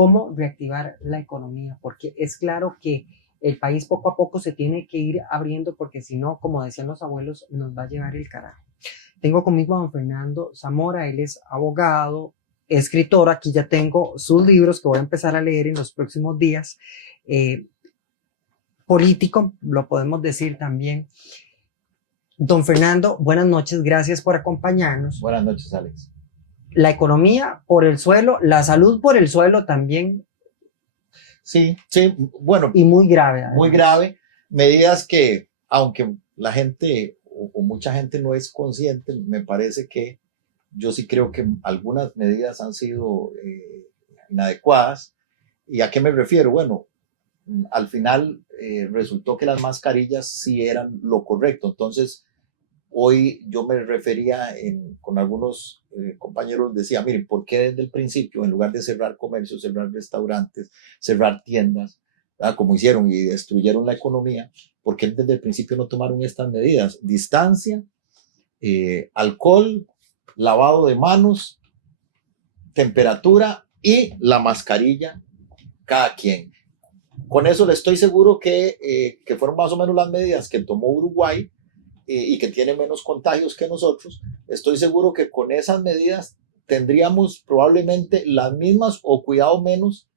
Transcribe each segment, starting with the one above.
cómo reactivar la economía, porque es claro que el país poco a poco se tiene que ir abriendo, porque si no, como decían los abuelos, nos va a llevar el carajo. Tengo conmigo a don Fernando Zamora, él es abogado, escritor, aquí ya tengo sus libros que voy a empezar a leer en los próximos días, político, lo podemos decir también. Don Fernando, buenas noches, gracias por acompañarnos. Buenas noches, Alex. La economía por el suelo, la salud por el suelo también. Sí, bueno. Y muy grave. Además. Muy grave. Medidas que, aunque la gente o mucha gente no es consciente, me parece que yo sí creo que algunas medidas han sido inadecuadas. ¿Y a qué me refiero? Bueno, al final resultó que las mascarillas sí eran lo correcto. Entonces, hoy yo me refería con algunos compañeros, decía, miren, ¿por qué desde el principio, en lugar de cerrar comercios, cerrar restaurantes, cerrar tiendas, ¿verdad? Como hicieron y destruyeron la economía, ¿por qué desde el principio no tomaron estas medidas? Distancia, alcohol, lavado de manos, temperatura y la mascarilla, cada quien. Con eso le estoy seguro que fueron más o menos las medidas que tomó Uruguay, y que tiene menos contagios que nosotros. Estoy seguro que con esas medidas tendríamos probablemente las mismas o cuidado menos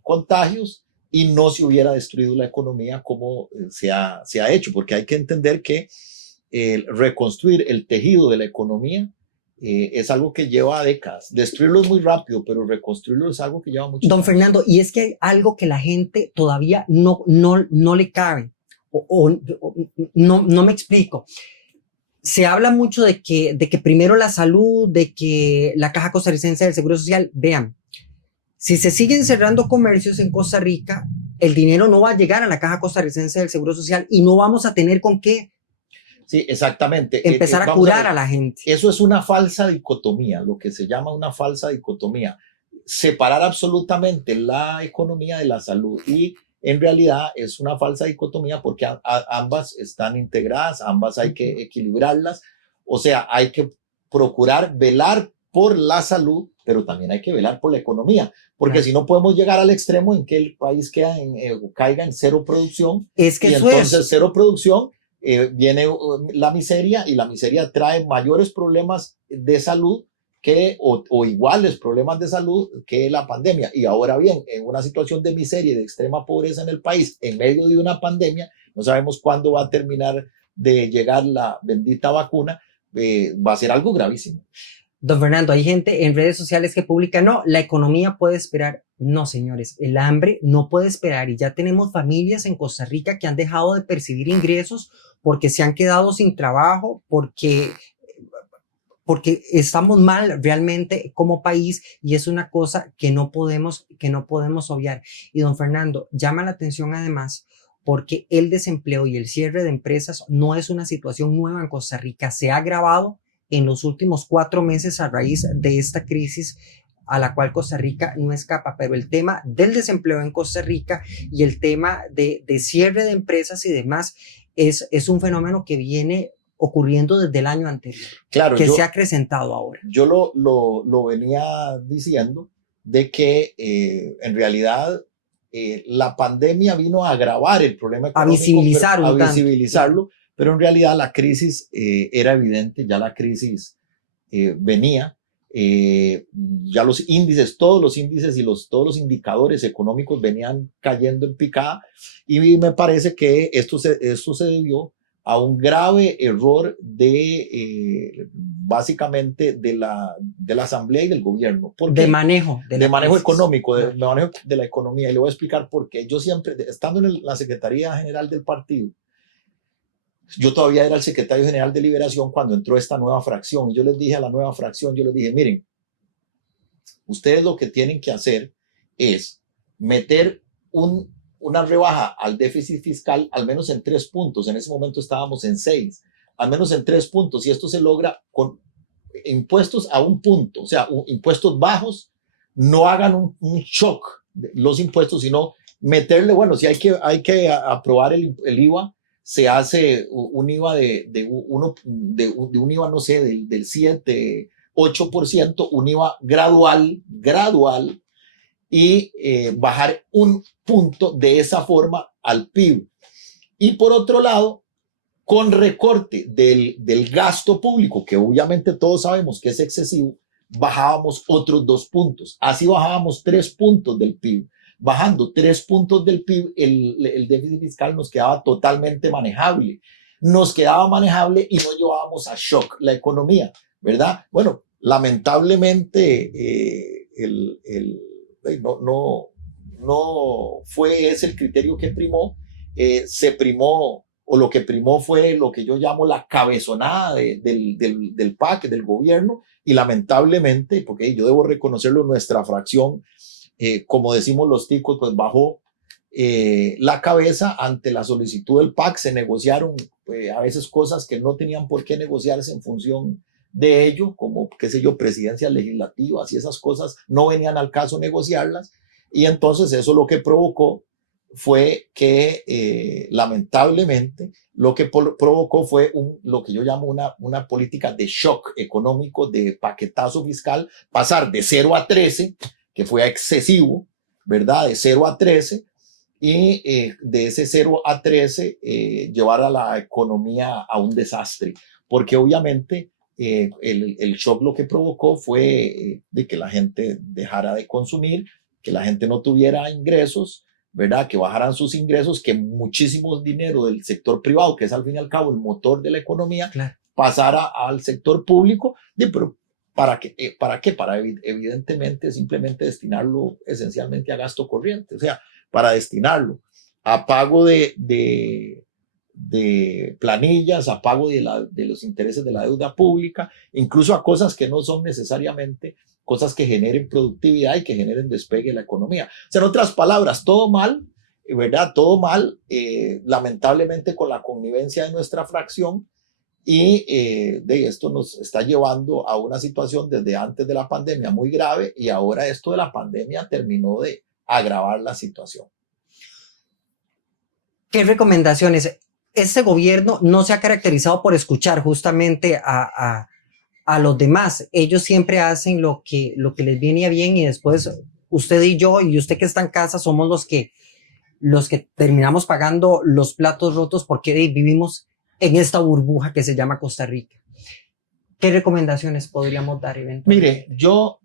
contagios y no se hubiera destruido la economía como se ha hecho, porque hay que entender que reconstruir el tejido de la economía es algo que lleva décadas. Destruirlo es muy rápido, pero reconstruirlo es algo que lleva mucho tiempo. Don Fernando, y es que hay algo que la gente todavía no le cabe. No me explico. Se habla mucho de que primero la salud, de que la Caja Costarricense del Seguro Social, vean, si se siguen cerrando comercios en Costa Rica, el dinero no va a llegar a la Caja Costarricense del Seguro Social y no vamos a tener con qué. Sí, exactamente. Empezar a curar a la gente. Eso es una falsa dicotomía, lo que se llama una falsa dicotomía. Separar absolutamente la economía de la salud y en realidad es una falsa dicotomía porque ambas están integradas, ambas hay que equilibrarlas, o sea, hay que procurar velar por la salud, pero también hay que velar por la economía, porque si no podemos llegar al extremo en que el país caiga en cero producción, es que y entonces cero producción, viene la miseria y la miseria trae mayores problemas de salud o iguales problemas de salud que la pandemia. Y ahora bien, en una situación de miseria y de extrema pobreza en el país, en medio de una pandemia, no sabemos cuándo va a terminar de llegar la bendita vacuna, va a ser algo gravísimo. Don Fernando, hay gente en redes sociales que publica, no, la economía puede esperar. No, señores, el hambre no puede esperar y ya tenemos familias en Costa Rica que han dejado de percibir ingresos porque se han quedado sin trabajo, porque estamos mal realmente como país y es una cosa que no podemos obviar. Y don Fernando, llama la atención además porque el desempleo y el cierre de empresas no es una situación nueva en Costa Rica, se ha agravado en los últimos 4 meses a raíz de esta crisis a la cual Costa Rica no escapa, pero el tema del desempleo en Costa Rica y el tema de cierre de empresas y demás es un fenómeno que viene ocurriendo desde el año anterior, claro, que se ha acrecentado ahora. Yo lo venía diciendo de que en realidad la pandemia vino a agravar el problema económico, a visibilizarlo, pero en realidad la crisis era evidente, ya la crisis venía, ya los índices, todos los índices y todos los indicadores económicos venían cayendo en picada y me parece que esto se debió a un grave error básicamente de la Asamblea y del gobierno. De manejo. De manejo económico, de manejo de la economía. Y le voy a explicar por qué. Yo siempre, estando en la Secretaría General del partido, yo todavía era el secretario general de Liberación cuando entró esta nueva fracción. Y yo les dije a la nueva fracción, yo les dije, miren, ustedes lo que tienen que hacer es meter una rebaja al déficit fiscal al menos en 3 puntos. En ese momento estábamos en 6, al menos en 3 puntos. Y esto se logra con impuestos a 1 punto. O sea, impuestos bajos, no hagan un shock los impuestos, sino meterle, bueno, si hay que aprobar el IVA, se hace un IVA de un IVA, no sé, del 7, 8%, un IVA gradual, y bajar un punto de esa forma al PIB. Y por otro lado, con recorte del gasto público, que obviamente todos sabemos que es excesivo, bajábamos otros 2 puntos. Así bajábamos 3 puntos del PIB. Bajando 3 puntos del PIB, el déficit fiscal nos quedaba totalmente manejable. Nos quedaba manejable y no llevábamos a shock la economía, ¿verdad? Bueno, lamentablemente no fue ese el criterio que primó. Se primó, o lo que primó fue lo que yo llamo la cabezonada del PAC, del gobierno, y lamentablemente, porque yo debo reconocerlo, nuestra fracción, como decimos los ticos, pues bajó la cabeza ante la solicitud del PAC. Se negociaron a veces cosas que no tenían por qué negociarse en función de ello, como, qué sé yo, presidencias legislativas y esas cosas no venían al caso negociarlas, y entonces eso lo que provocó fue que lamentablemente lo que provocó fue lo que yo llamo una política de shock económico, de paquetazo fiscal, pasar de 0 a 13, que fue excesivo, ¿verdad? De 0 a 13, y de ese 0 a 13 llevar a la economía a un desastre, porque obviamente el shock lo que provocó fue de que la gente dejara de consumir, que la gente no tuviera ingresos, ¿verdad? Que bajaran sus ingresos, que muchísimo dinero del sector privado, que es al fin y al cabo el motor de la economía, claro, pasara al sector público. Pero ¿para qué? Para evidentemente simplemente destinarlo esencialmente a gasto corriente, o sea, para destinarlo a pago de planillas, a pago de los intereses de la deuda pública, incluso a cosas que no son necesariamente cosas que generen productividad y que generen despegue en la economía. O sea, en otras palabras, todo mal, ¿verdad? Todo mal, lamentablemente con la connivencia de nuestra fracción, y de esto nos está llevando a una situación desde antes de la pandemia muy grave, y ahora esto de la pandemia terminó de agravar la situación. ¿Qué recomendaciones? Este gobierno no se ha caracterizado por escuchar justamente a los demás. Ellos siempre hacen lo que les viene bien, y después usted y yo y usted que está en casa somos los que terminamos pagando los platos rotos, porque vivimos en esta burbuja que se llama Costa Rica. ¿Qué recomendaciones podríamos dar eventualmente? Mire, yo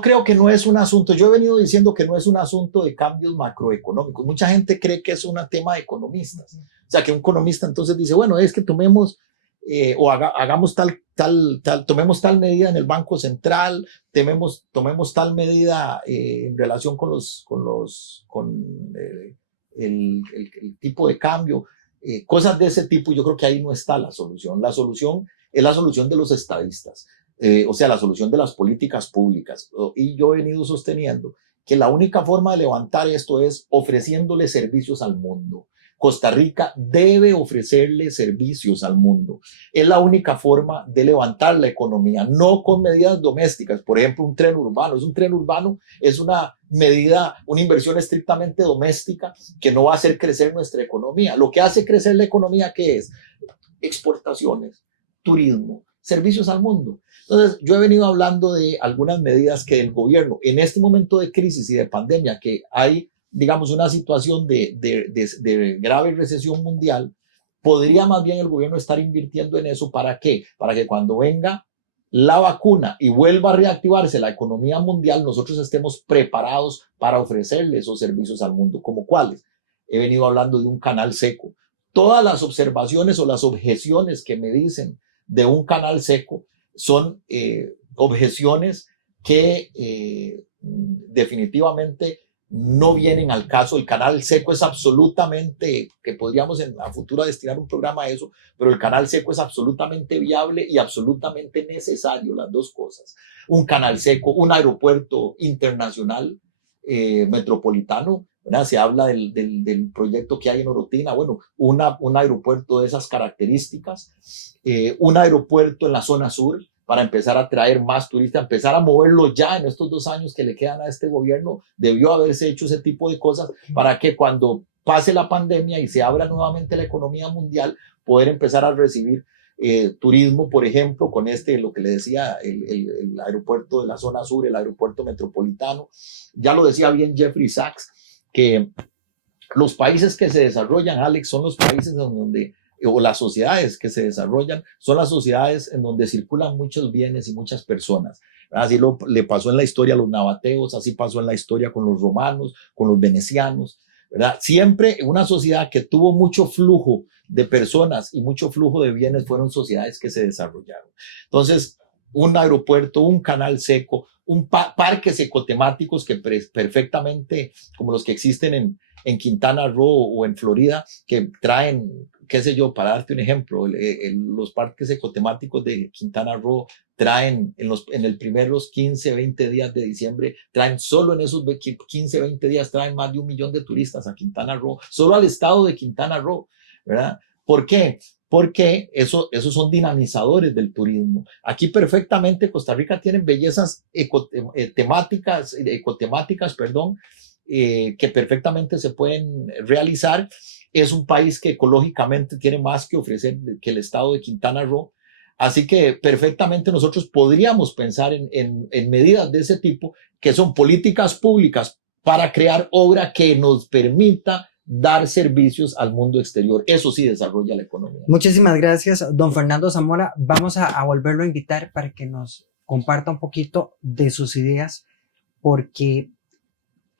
creo que no es un asunto, yo he venido diciendo que no es un asunto de cambios macroeconómicos. Mucha gente cree que es un tema de economistas. O sea, que un economista entonces dice, bueno, es que tomemos hagamos tomemos tal medida en el Banco Central, tomemos tal medida en relación con el tipo de cambio, cosas de ese tipo. Yo creo que ahí no está la solución. La solución es la solución de los estadistas, o sea, la solución de las políticas públicas. Y yo he venido sosteniendo que la única forma de levantar esto es ofreciéndole servicios al mundo. Costa Rica debe ofrecerle servicios al mundo. Es la única forma de levantar la economía, no con medidas domésticas. Por ejemplo, un tren urbano. Es una medida, una inversión estrictamente doméstica que no va a hacer crecer nuestra economía. Lo que hace crecer la economía, ¿qué es? Exportaciones, turismo, servicios al mundo. Entonces, yo he venido hablando de algunas medidas que el gobierno, en este momento de crisis y de pandemia, que hay, digamos, una situación de grave recesión mundial, podría más bien el gobierno estar invirtiendo en eso. ¿Para qué? Para que cuando venga la vacuna y vuelva a reactivarse la economía mundial, nosotros estemos preparados para ofrecerle esos servicios al mundo. ¿Como cuáles? He venido hablando de un canal seco. Todas las observaciones o las objeciones que me dicen de un canal seco son objeciones que definitivamente no vienen al caso. El canal seco es absolutamente, que podríamos en la futura destinar un programa a eso, pero el canal seco es absolutamente viable y absolutamente necesario, las dos cosas. Un canal seco, un aeropuerto internacional metropolitano, ¿verdad? Se habla del proyecto que hay en Orotina. Bueno, un aeropuerto de esas características, un aeropuerto en la zona sur, para empezar a traer más turistas, empezar a moverlo ya en estos 2 años que le quedan a este gobierno. Debió haberse hecho ese tipo de cosas para que cuando pase la pandemia y se abra nuevamente la economía mundial, poder empezar a recibir turismo, por ejemplo, con lo que le decía, el aeropuerto de la zona sur, el aeropuerto metropolitano ya lo decía bien Jeffrey Sachs, que los países que se desarrollan, Alex, son los países donde, o las sociedades que se desarrollan, son las sociedades en donde circulan muchos bienes y muchas personas. Así le pasó en la historia a los nabateos, así pasó en la historia con los romanos, con los venecianos, ¿verdad? Siempre una sociedad que tuvo mucho flujo de personas y mucho flujo de bienes fueron sociedades que se desarrollaron. Entonces, un aeropuerto, un canal seco, parques ecotemáticos que perfectamente, como los que existen en Quintana Roo o en Florida, que traen, qué sé yo, para darte un ejemplo, los parques ecotemáticos de Quintana Roo traen en los 15, 20 días de diciembre, traen solo en esos 15, 20 días, traen más de 1 millón de turistas a Quintana Roo, solo al estado de Quintana Roo, ¿verdad? ¿Por qué? Porque esos son dinamizadores del turismo. Aquí perfectamente Costa Rica tiene bellezas ecotemáticas, que perfectamente se pueden realizar. Es un país que ecológicamente tiene más que ofrecer que el estado de Quintana Roo. Así que perfectamente nosotros podríamos pensar en medidas de ese tipo, que son políticas públicas para crear obra que nos permita dar servicios al mundo exterior. Eso sí desarrolla la economía. Muchísimas gracias, don Fernando Zamora. Vamos a volverlo a invitar para que nos comparta un poquito de sus ideas, porque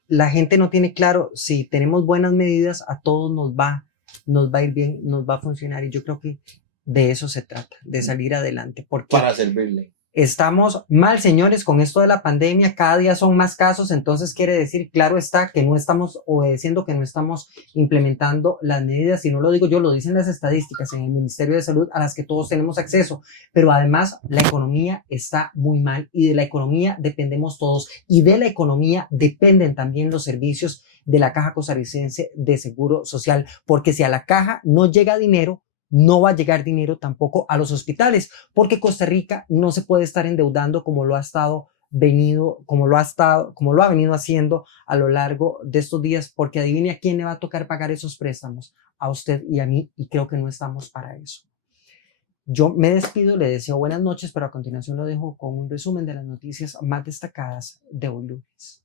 la gente no tiene claro si tenemos buenas medidas, a todos nos va a ir bien, nos va a funcionar. Y yo creo que de eso se trata, de salir adelante. Porque para servirle. Estamos mal, señores, con esto de la pandemia, cada día son más casos, entonces quiere decir, claro está, que no estamos obedeciendo, que no estamos implementando las medidas, y no lo digo yo, lo dicen las estadísticas en el Ministerio de Salud a las que todos tenemos acceso, pero además la economía está muy mal y de la economía dependemos todos y de la economía dependen también los servicios de la Caja Costarricense de Seguro Social, porque si a la Caja no llega dinero, no va a llegar dinero tampoco a los hospitales, porque Costa Rica no se puede estar endeudando como lo ha venido haciendo a lo largo de estos días, porque adivine a quién le va a tocar pagar esos préstamos, a usted y a mí, y creo que no estamos para eso. Yo me despido, le deseo buenas noches, pero a continuación lo dejo con un resumen de las noticias más destacadas de hoy lunes.